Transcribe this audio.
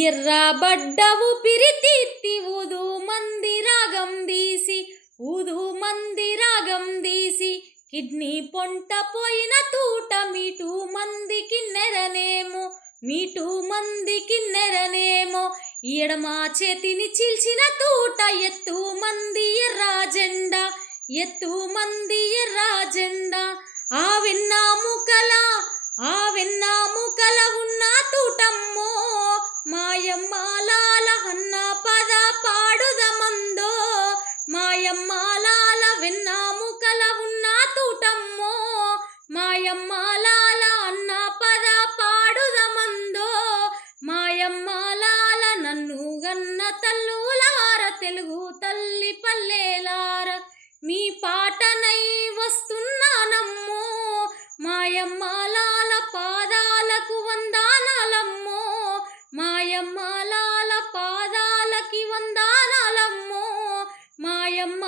ఎర్రబడ్డవు పిరితిత్తి ఊదు మంది రాగం దీసి ఊదు మంది రాగం దీసి కిడ్నీ పొంట పోయిన తూట మీటు మంది కిన్నెరనేమో మీటు మంది కిన్నెరనేమో ఎడమా చేతిని చీల్చిన తూట ఎత్తు మంది ఎర్రా జెండా ఎత్తు మంది ఎర్రా జెండా ఆ వెన్నాముకల ఉన్న తూటమ్మో మాయమ్మాలాల అన్న పద పాడుదమందో మాయమ్మాలాల వెన్నాముకల ఉన్న తూటమ్మో మాయమ్మాలాల అన్న పద పాడుదమందో మాయమ్మాలాల నన్ను గన్న తల్లులార తెలుగు తల్లి పల్లెలార మీ పాటనై వస్తున్నానమ్మో మాయమ్మాలాల పాదాలకు వందనాలమ్మో మాయమ్మాలాల పాదాలకి వందనాలమ్మో మాయమ్మ